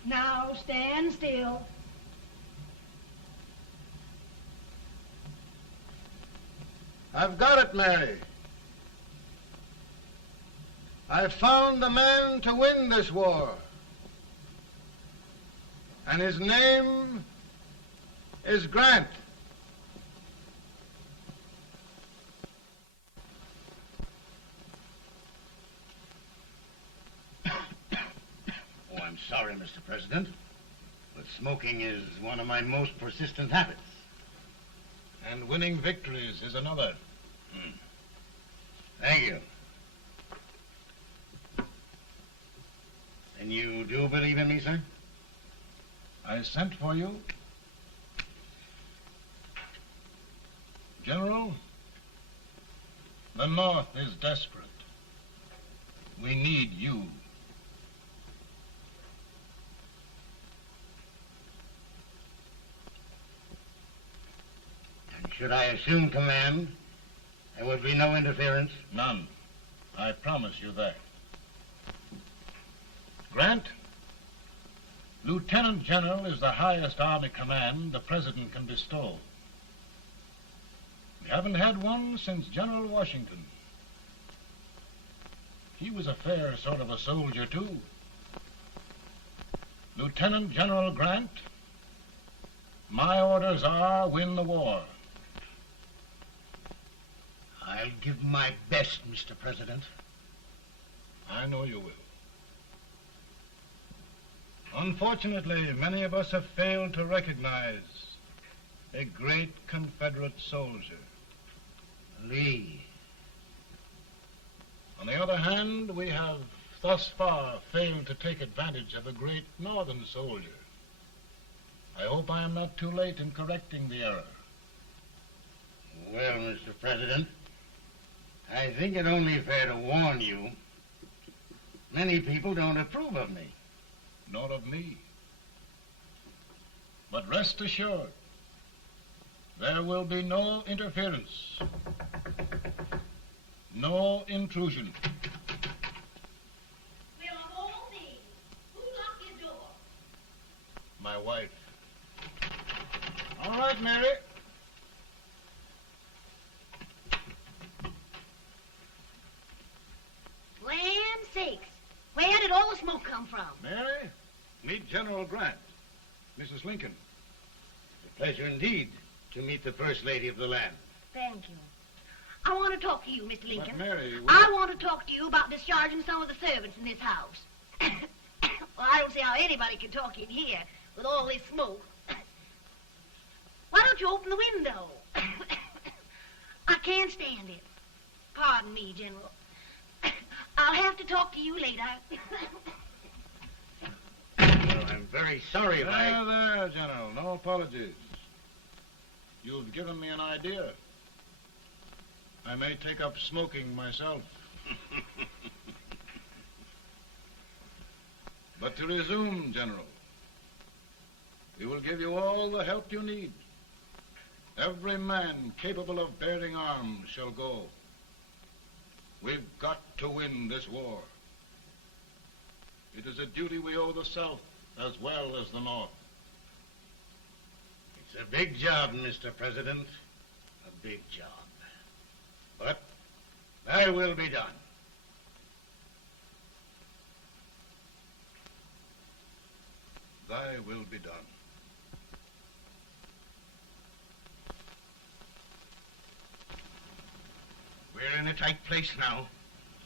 Now stand still. I've got it, Mary. I've found the man to win this war. And his name is Grant. Oh, I'm sorry, Mr. President, but smoking is one of my most persistent habits. And winning victories is another. Thank you. And you do believe in me, sir? I sent for you. General, the North is desperate. We need you. And should I assume command, there would be no interference? None. I promise you that. Grant, Lieutenant General is the highest army command the President can bestow. We haven't had one since General Washington. He was a fair sort of a soldier, too. Lieutenant General Grant, my orders are win the war. I'll give my best, Mr. President. I know you will. Unfortunately, many of us have failed to recognize a great Confederate soldier. Lee. On the other hand, we have thus far failed to take advantage of a great Northern soldier. I hope I am not too late in correcting the error. Well, Mr. President, I think it only fair to warn you. Many people don't approve of me. Nor of me. But rest assured, there will be no interference, no intrusion. Well, of all things, who locked your door? My wife. All right, Mary. Land sakes, where did all the smoke come from? Mary, meet General Grant, Mrs. Lincoln. It's a pleasure indeed to meet the First Lady of the land. Thank you. I want to talk to you, Mr. Lincoln. But Mary, I want to talk to you about discharging some of the servants in this house. Well, I don't see how anybody can talk in here with all this smoke. Why don't you open the window? I can't stand it. Pardon me, General. I'll have to talk to you later. Well, I'm very sorry if There, General. No apologies. You've given me an idea. I may take up smoking myself. But to resume, General, we will give you all the help you need. Every man capable of bearing arms shall go. We've got to win this war. It is a duty we owe the South as well as the North. It's a big job, Mr. President. A big job. But thy will be done. Thy will be done. We're in a tight place now.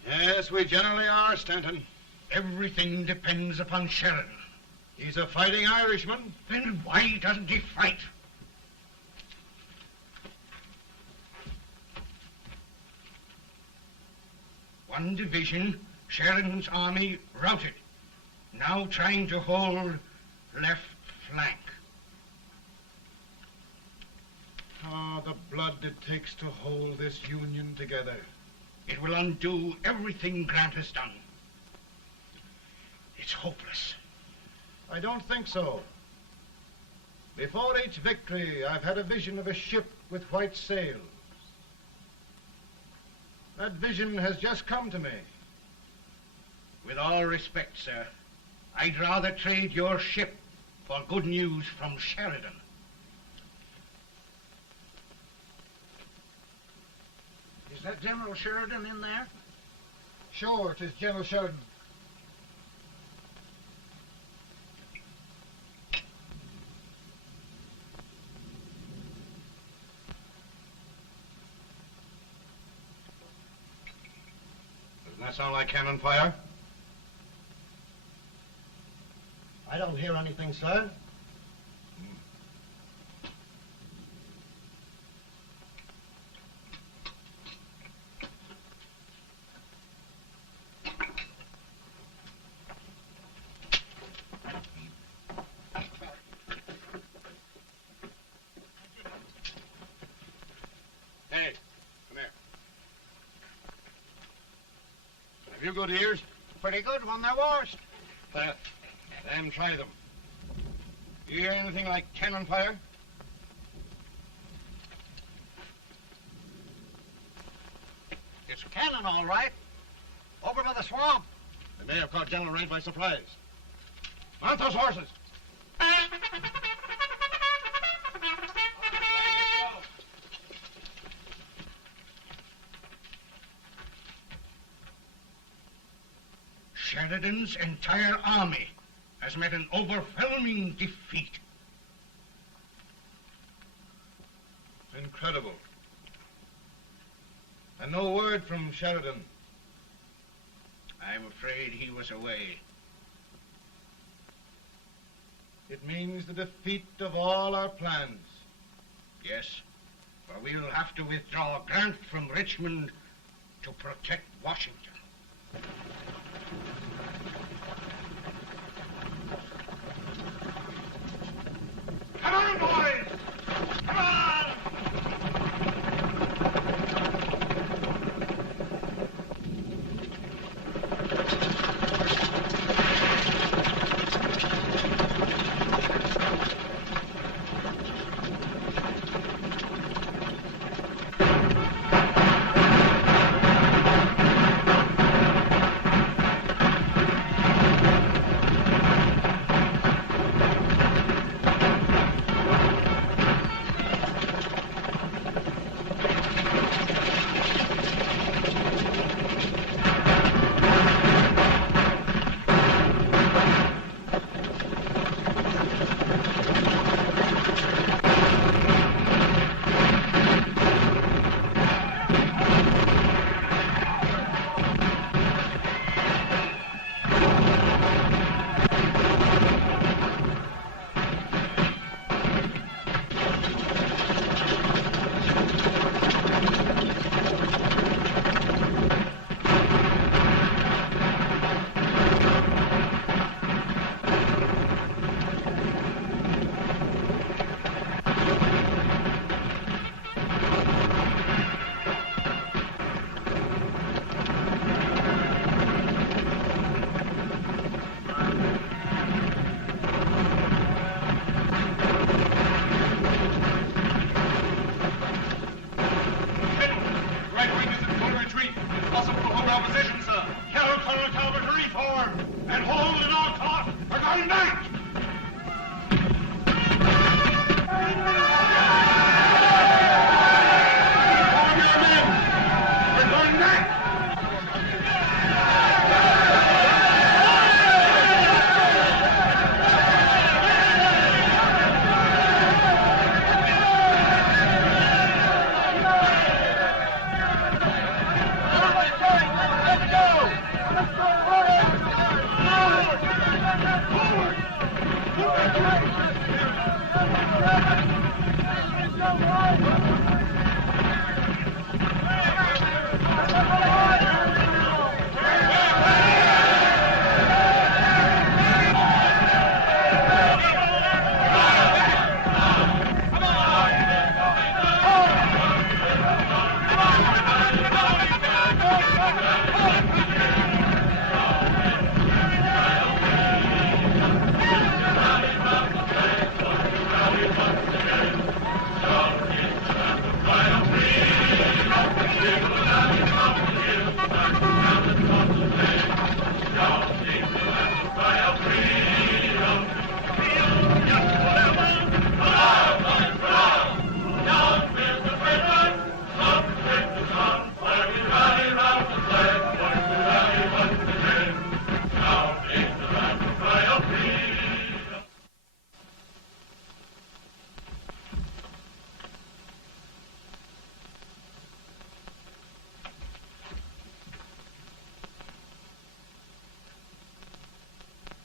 Yes, we generally are, Stanton. Everything depends upon Sheridan. He's a fighting Irishman. Then why doesn't he fight? One division, Sheridan's army, routed. Now trying to hold left flank. Ah, the blood it takes to hold this Union together. It will undo everything Grant has done. It's hopeless. I don't think so. Before each victory, I've had a vision of a ship with white sails. That vision has just come to me. With all respect, sir, I'd rather trade your ship for good news from Sheridan. Is that General Sheridan in there? Sure, it is General Sheridan. Doesn't that sound like cannon fire? I don't hear anything, sir. Hey, come here. Have you good ears? Pretty good when they're washed. Then try them. You hear anything like cannon fire? It's cannon, all right. Over by the swamp. They may have caught General Range by surprise. Mount those horses. Sheridan's entire army has met an overwhelming defeat. It's incredible. And no word from Sheridan. I'm afraid he was away. It means the defeat of all our plans. Yes, for we'll have to withdraw Grant from Richmond to protect Washington. Come on, boys! Come on! and hold at all costs. We're going back!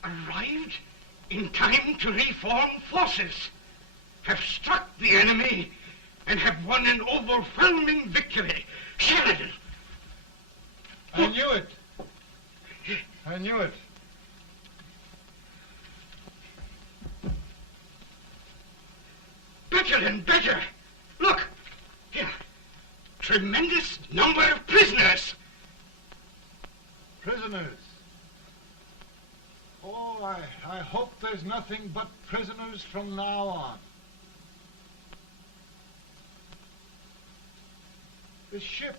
Arrived in time to reform forces, have struck the enemy, and have won an overwhelming victory. Sheridan! I knew it. I knew it. Better and better. Look, here. Tremendous number of prisoners. Prisoners. Oh, I hope there's nothing but prisoners from now on. The ship.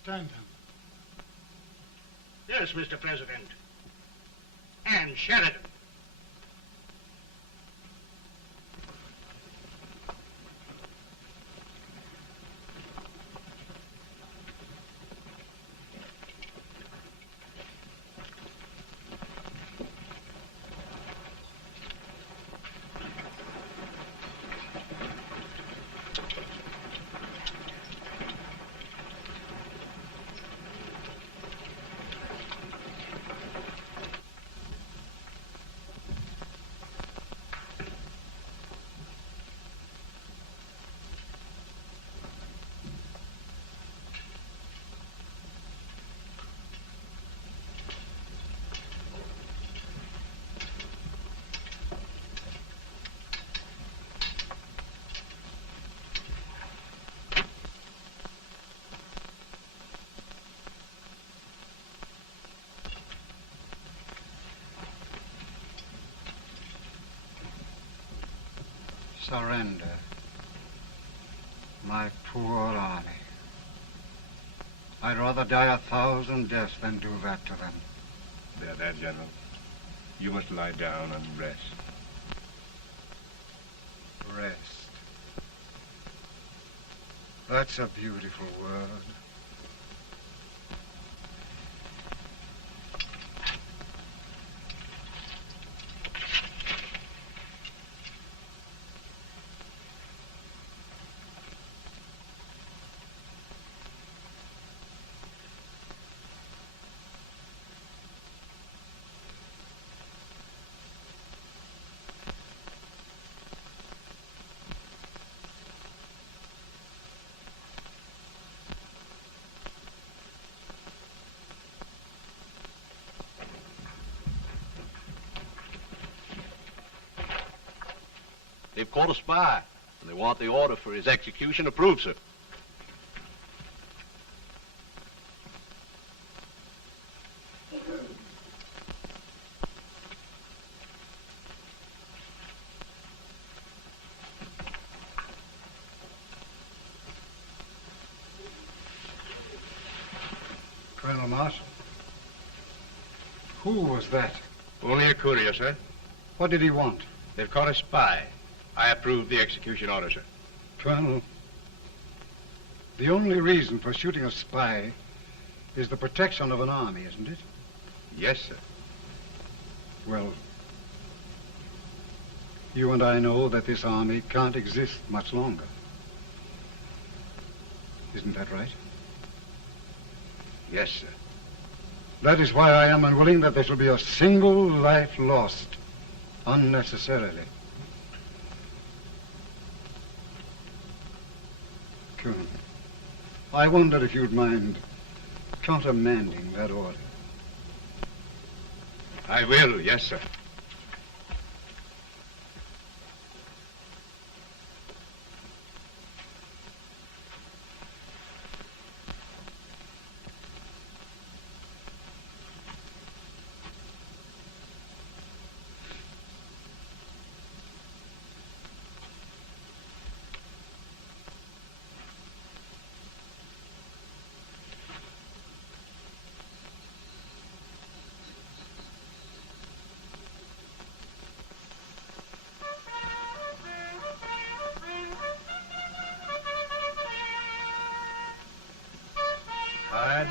Stanton. Yes, Mr. President. And Sheridan. Surrender. My poor army. I'd rather die 1,000 deaths than do that to them. There, General. You must lie down and rest. Rest. That's a beautiful word. They've caught a spy, and they want the order for his execution approved, sir. Colonel Marshall. Who was that? Only a courier, sir. What did he want? They've caught a spy. I approve the execution order, sir. Colonel, the only reason for shooting a spy is the protection of an army, isn't it? Yes, sir. Well, you and I know that this army can't exist much longer. Isn't that right? Yes, sir. That is why I am unwilling that there shall be a single life lost unnecessarily. Colonel, I wonder if you'd mind countermanding that order. I will, yes, sir.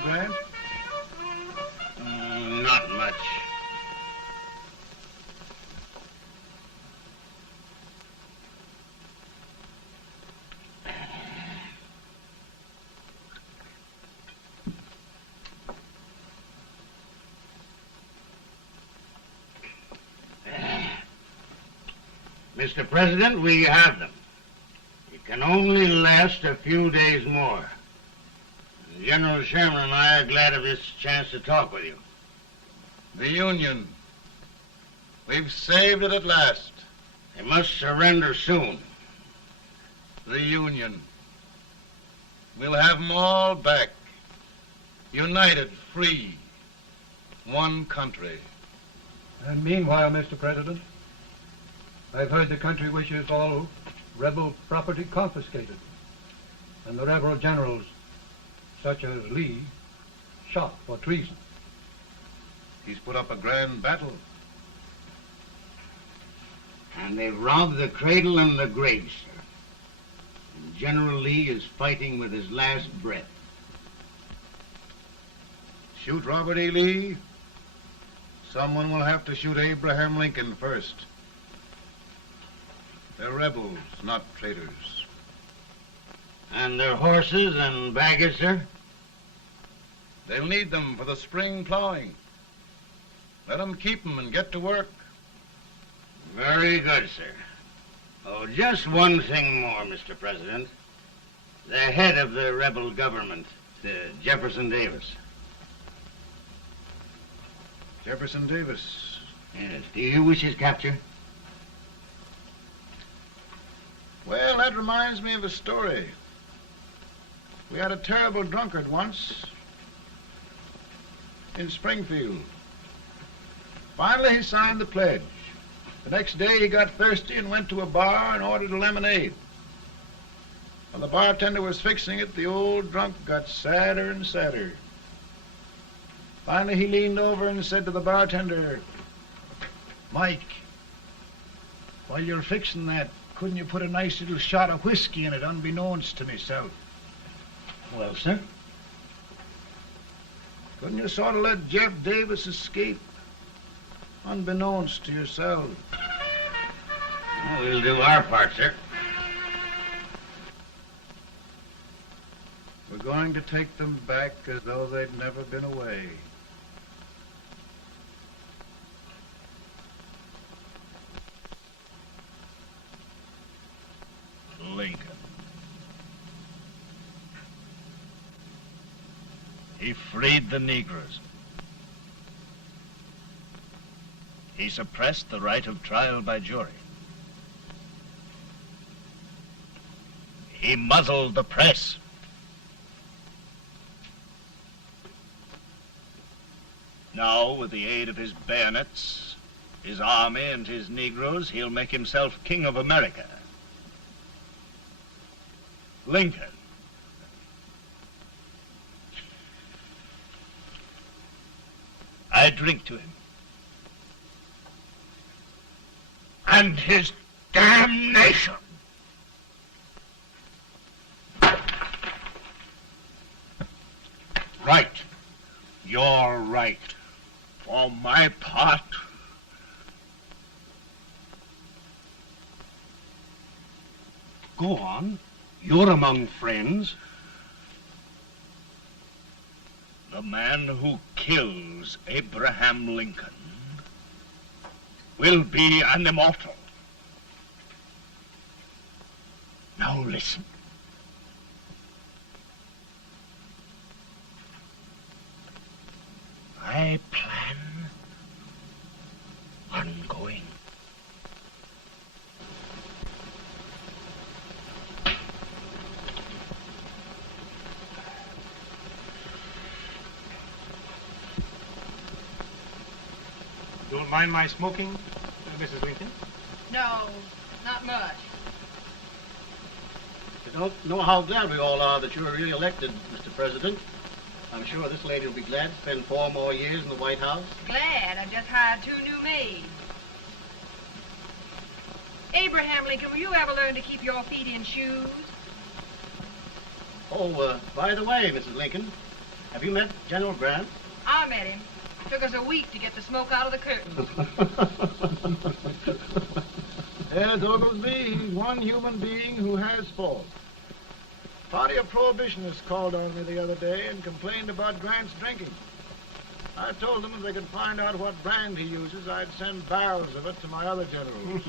Grant? Not much. Mr. President, we have them. It can only last a few days more. General Sherman and I are glad of this chance to talk with you. The Union. We've saved it at last. They must surrender soon. The Union. We'll have them all back. United, free. One country. And meanwhile, Mr. President, I've heard the country wishes all rebel property confiscated, and the rebel generals, such as Lee, shot for treason. He's put up a grand battle. And they've robbed the cradle and the grave, sir. And General Lee is fighting with his last breath. Shoot Robert E. Lee? Someone will have to shoot Abraham Lincoln first. They're rebels, not traitors. And their horses and baggage, sir? They'll need them for the spring plowing. Let them keep them and get to work. Very good, sir. Oh, just one thing more, Mr. President. The head of the rebel government, Jefferson Davis. Jefferson Davis? Yes. Do you wish his capture? Well, that reminds me of a story. We had a terrible drunkard once in Springfield. Finally, he signed the pledge. The next day, he got thirsty and went to a bar and ordered a lemonade. While the bartender was fixing it, the old drunk got sadder and sadder. Finally, he leaned over and said to the bartender, "Mike, while you're fixing that, couldn't you put a nice little shot of whiskey in it, unbeknownst to myself?" Well, sir? Couldn't you sort of let Jeff Davis escape, unbeknownst to yourself? Well, we'll do our part, sir. We're going to take them back as though they'd never been away. Lincoln. He freed the Negroes. He suppressed the right of trial by jury. He muzzled the press. Now, with the aid of his bayonets, his army, and his Negroes, he'll make himself King of America. Lincoln. I drink to him. And his damnation. Right. You're right. For my part, Go on. You're among friends. the man who kills Abraham Lincoln will be an immortal. Now listen. I plan on going. Don't mind my smoking, Mrs. Lincoln? No, not much. You don't know how glad we all are that you're really elected, Mr. President. I'm sure this lady will be glad to spend 4 more years in the White House. Glad. I've just hired 2 new maids. Abraham Lincoln, will you ever learn to keep your feet in shoes? Oh, by the way, Mrs. Lincoln, have you met General Grant? I met him. It took us a week to get the smoke out of the curtains. Yes, Oglesby, he's one human being who has faults. A party of prohibitionists called on me the other day and complained about Grant's drinking. I told them if they could find out what brand he uses, I'd send barrels of it to my other generals.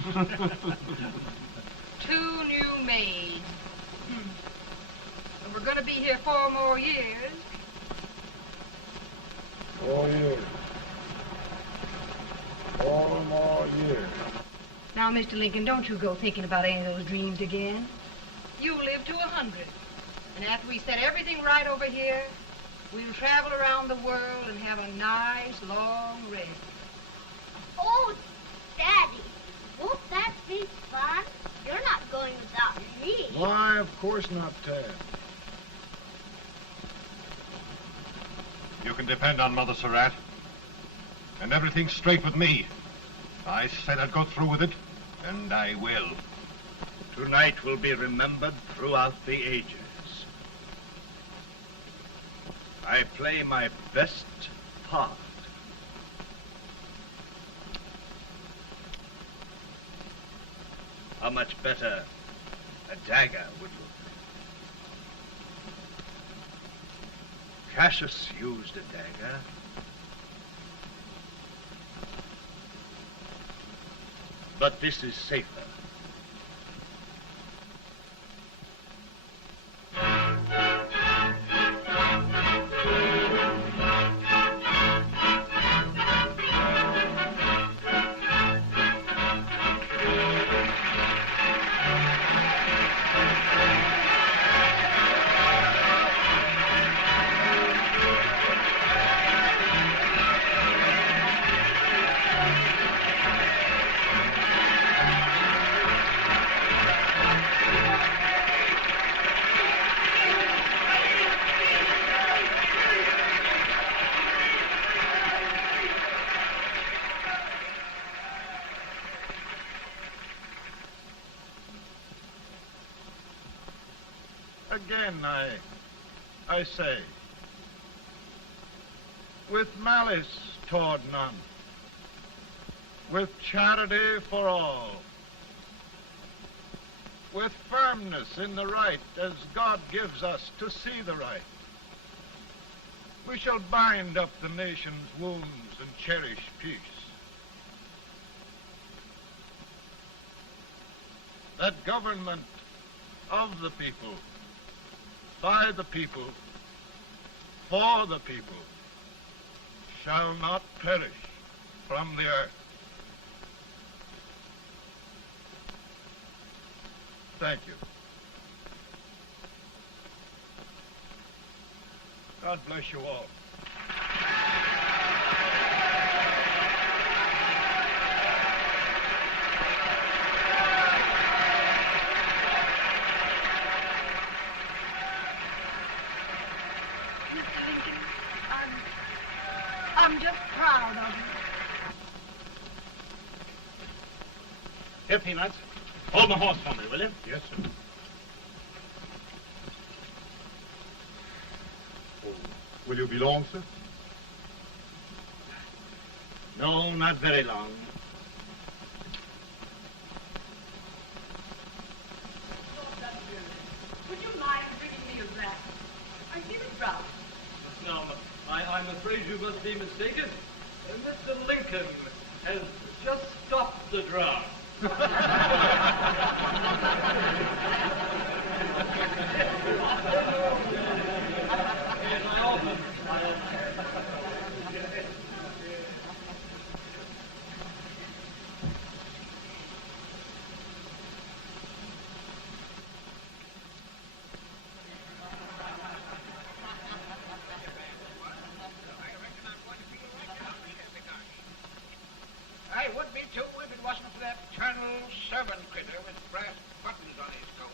2 new maids. And we're going to be here 4 more years. 4 years. 4 more years. Now, Mr. Lincoln, don't you go thinking about any of those dreams again. You live to 100. And after we set everything right over here, we'll travel around the world and have a nice, long rest. Oh, Daddy, won't that be fun? You're not going without me. Why, of course not, Tad. You can depend on Mother Surratt. And everything's straight with me. I said I'd go through with it, and I will. Tonight will be remembered throughout the ages. I play my best part. How much better a dagger would look. Cassius used a dagger. But this is safer. Again, I say, with malice toward none, with charity for all, with firmness in the right as God gives us to see the right, we shall bind up the nation's wounds and cherish peace. That government of the people, by the people, for the people, shall not perish from the earth. Thank you. God bless you all. I'm just proud Here, Peanuts. Hold my horse for me, will you? Yes, sir. Oh, will you be long, sir? No, not very long. Would you mind bringing me a wrap? I feel it rough. No, I'm afraid you must be mistaken. Mr. Lincoln has just stopped the draft. I would be too if it wasn't for that Colonel servant critter with brass buttons on his coat.